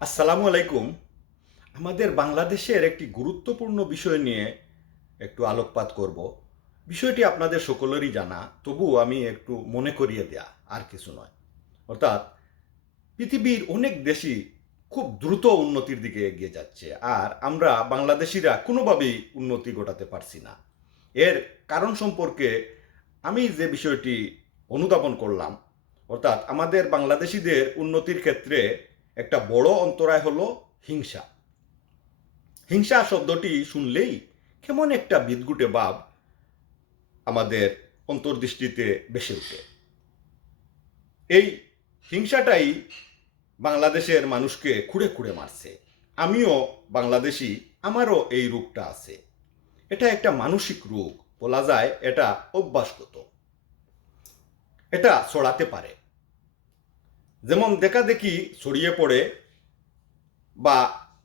আসসালামু আলাইকুম। আমাদের বাংলাদেশের একটি গুরুত্বপূর্ণ বিষয় নিয়ে একটু আলোকপাত করব। বিষয়টি আপনাদের সকলেরই জানা, তবুও আমি একটু মনে করিয়ে দেয়া, আর কিছু নয়। অর্থাৎ পৃথিবীর অনেক দেশই খুব দ্রুত উন্নতির দিকে এগিয়ে যাচ্ছে, আর আমরা বাংলাদেশিরা কোনোভাবেই উন্নতি ঘটাতে পারছি না। এর কারণ সম্পর্কে আমি যে বিষয়টি অনুধাবন করলাম, অর্থাৎ আমাদের বাংলাদেশিদের উন্নতির ক্ষেত্রে একটা বড় অন্তরায় হলো হিংসা। হিংসা শব্দটি শুনলেই কেমন একটা বিদঘুটে ভাব আমাদের অন্তর্দৃষ্টিতে ভেসে ওঠে। এই হিংসাটাই বাংলাদেশের মানুষকে খুঁড়ে খুঁড়ে মারছে। আমিও বাংলাদেশি, আমারও এই রোগটা আছে। এটা একটা মানসিক রোগ, বলা যায় এটা অভ্যাসগত। এটা ছড়াতে পারে, যেমন দেখা দেখি ছড়িয়ে পড়ে, বা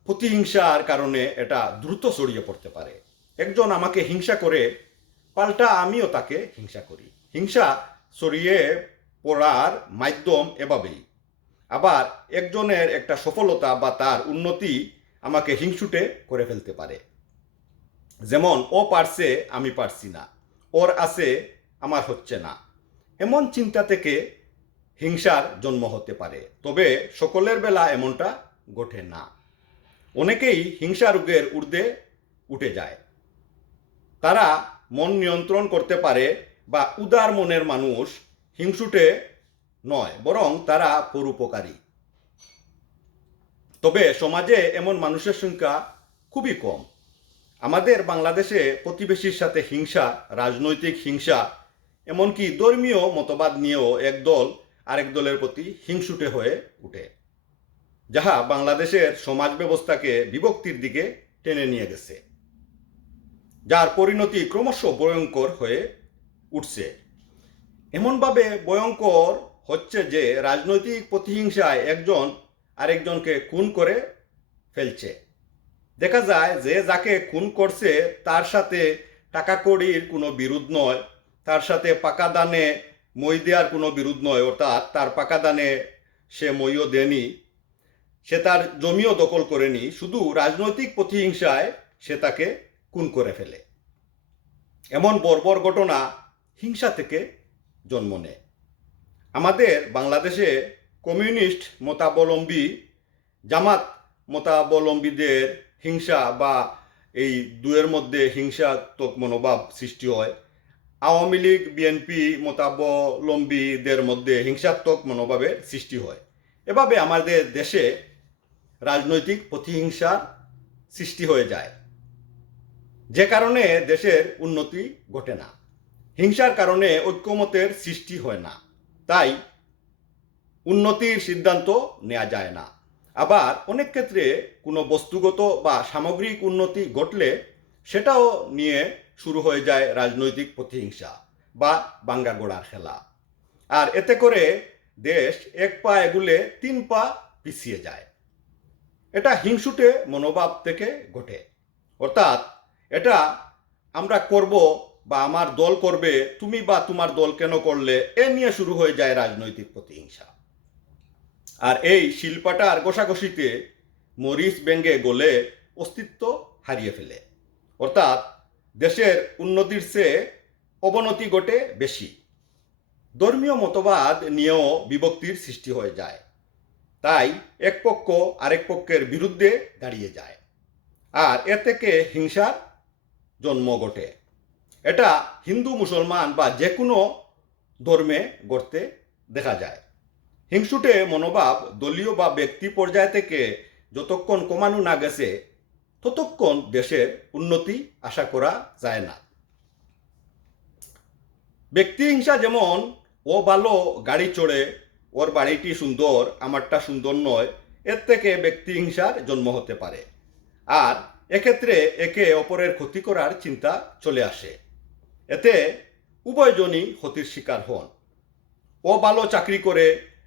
প্রতিহিংসার কারণে এটা দ্রুত ছড়িয়ে পড়তে পারে। একজন আমাকে হিংসা করে, পাল্টা আমিও তাকে হিংসা করি। হিংসা ছড়িয়ে পড়ার মাধ্যম এভাবেই। আবার একজনের একটা সফলতা বা তার উন্নতি আমাকে হিংসুটে করে ফেলতে পারে। যেমন ও পারছে, আমি পারছি না, ওর আছে, আমার হচ্ছে না। এমন চিন্তা থেকে হিংসার জন্ম হতে পারে, তবে সকলের বেলা এমনটা ঘটে না। অনেকেই হিংসা রোগের ঊর্ধ্বে উঠে যায়। তারা মন নিয়ন্ত্রণ করতে পারে, বা উদার মনের মানুষ হিংসুটে নয়, বরং তারা পরোপকারী। তবে সমাজে এমন মানুষের সংখ্যা খুবই কম। আমাদের বাংলাদেশে প্রতিবেশীর সাথে হিংসা, রাজনৈতিক হিংসা, এমনকি ধর্মীয় মতবাদ নিয়েও একদল আরেক দলের প্রতি হিংসুটে হয়ে উঠে, যাহা বাংলাদেশের সমাজ ব্যবস্থাকে বিভক্তির দিকে টেনে নিয়ে গেছে, যার পরিণতি ক্রমশ ভয়ঙ্কর হয়ে উঠছে। এমনভাবে ভয়ঙ্কর হচ্ছে যে রাজনৈতিক প্রতিহিংসায় একজন আরেকজনকে খুন করে ফেলছে। দেখা যায় যে যাকে খুন করছে তার সাথে টাকা কড়ির কোনো বিরোধ নয়, তার সাথে পাকা দানে মই দেওয়ার কোনো বিরোধ নয়, অর্থাৎ তার পাকা দানে সে মইও দেয়নি, সে তার জমিও দখল করেনি, শুধু রাজনৈতিক প্রতিহিংসায় সে তাকে খুন করে ফেলে। এমন বর্বর ঘটনা হিংসা থেকে জন্ম নেয়। আমাদের বাংলাদেশে কমিউনিস্ট মতাবলম্বী, জামাত মতাবলম্বীদের হিংসা, বা এই দুয়ের মধ্যে হিংসাত্মক মনোভাব সৃষ্টি হয়। আওয়ামী লীগ বিএনপি মতাবলম্বীদের মধ্যে হিংসাত্মক মনোভাবের সৃষ্টি হয়। এভাবে আমাদের দেশে রাজনৈতিক প্রতিহিংসার সৃষ্টি হয়ে যায়, যে কারণে দেশের উন্নতি ঘটে না। হিংসার কারণে ঐক্যমতের সৃষ্টি হয় না, তাই উন্নতির সিদ্ধান্ত নেওয়া যায় না। আবার অনেক ক্ষেত্রে কোনো বস্তুগত বা সামগ্রিক উন্নতি ঘটলে সেটাও নিয়ে শুরু হয়ে যায় রাজনৈতিক প্রতিহিংসা বা বাঙ্গাগোড়ার খেলা। আর এতে করে দেশ এক পা এগুলে তিন পা পিছিয়ে যায়। এটা হিংসুটে মনোভাব থেকে ঘটে। অর্থাৎ এটা আমরা করব, বা আমার দল করবে, তুমি বা তোমার দল কেন করলে, এ নিয়ে শুরু হয়ে যায় রাজনৈতিক প্রতিহিংসা। আর এই শিল্পাটার ঘষাঘষিতে মরিচ ভেঙে গলে অস্তিত্ব হারিয়ে ফেলে। অর্থাৎ দেশের উন্নতির চেয়ে অবনতি ঘটে বেশি। ধর্মীয় মতবাদ নিয়েও বিভক্তির সৃষ্টি হয়ে যায়, তাই এক পক্ষ আরেক পক্ষের বিরুদ্ধে দাঁড়িয়ে যায়, আর এ থেকে হিংসার জন্ম ঘটে। এটা হিন্দু মুসলমান বা যে কোনো ধর্মে ঘটতে দেখা যায়। হিংসুটে মনোভাব দলীয় বা ব্যক্তি পর্যায় থেকে যতক্ষণ কমানো না গেছে, ততক্ষণ দেশের উন্নতি আশা করা যায় না। ব্যক্তি হিংসা যেমন, ও ভালো গাড়ি চড়ে, ওর বাড়িটি সুন্দর, আমারটা সুন্দর নয়, এর থেকে ব্যক্তি হিংসার জন্ম হতে পারে। আর এক্ষেত্রে একে অপরের ক্ষতি করার চিন্তা চলে আসে। এতে উভয়জনই ক্ষতির শিকার হন। ও ভালো চাকরি করে,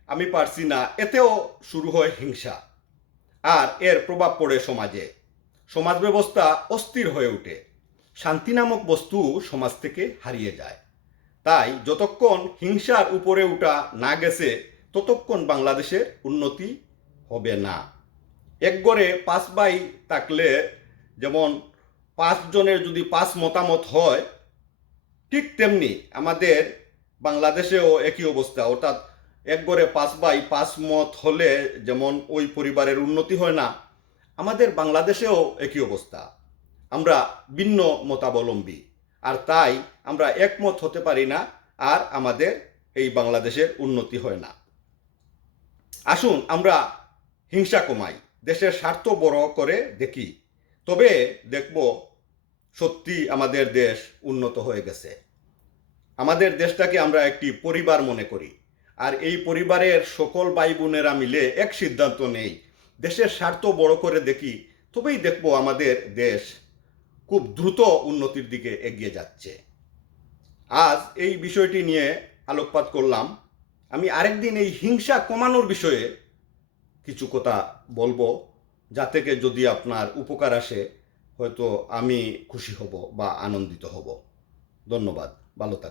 আমি পারছি না, এতেও শুরু হয় হিংসা। আর এর প্রভাব পড়ে সমাজে। সমাজ ব্যবস্থা অস্থির হয়ে ওঠে, শান্তি নামক বস্তু সমাজ থেকে হারিয়ে যায়। তাই যতক্ষণ হিংসার উপরে ওঠা না গেছে, ততক্ষণ বাংলাদেশের উন্নতি হবে না। এক গড়ে 5 ভাই থাকলে যেমন 5 জনের যদি 5 মতামত হয়, ঠিক তেমনি আমাদের বাংলাদেশেও একই অবস্থা। অর্থাৎ এক গড়ে 5 ভাই 5 মত হলে যেমন ওই পরিবারের উন্নতি হয় না, আমাদের বাংলাদেশেও একই অবস্থা। আমরা ভিন্ন মতাবলম্বী, আর তাই আমরা একমত হতে পারি না, আর আমাদের এই বাংলাদেশের উন্নতি হয় না। আসুন আমরা হিংসা কমাই, দেশের স্বার্থ বড় করে দেখি, তবে দেখব সত্যি আমাদের দেশ উন্নত হয়ে গেছে। আমাদের দেশটাকে আমরা একটি পরিবার মনে করি, আর এই পরিবারের সকল ভাই বোনেরা মিলে এক সিদ্ধান্ত নেই, দেশের স্বার্থ বড় করে দেখি, তবেই দেখব আমাদের দেশ খুব দ্রুত উন্নতির দিকে এগিয়ে যাচ্ছে। আজ এই বিষয়টি নিয়ে আলোকপাত করলাম। আমি আরেকদিন এই হিংসা কমানোর বিষয়ে কিছু কথা বলবো, যা থেকে যদি আপনার উপকার আসে, হয়তো আমি খুশি হব বা আনন্দিত হব। ধন্যবাদ, ভালো থাকুন।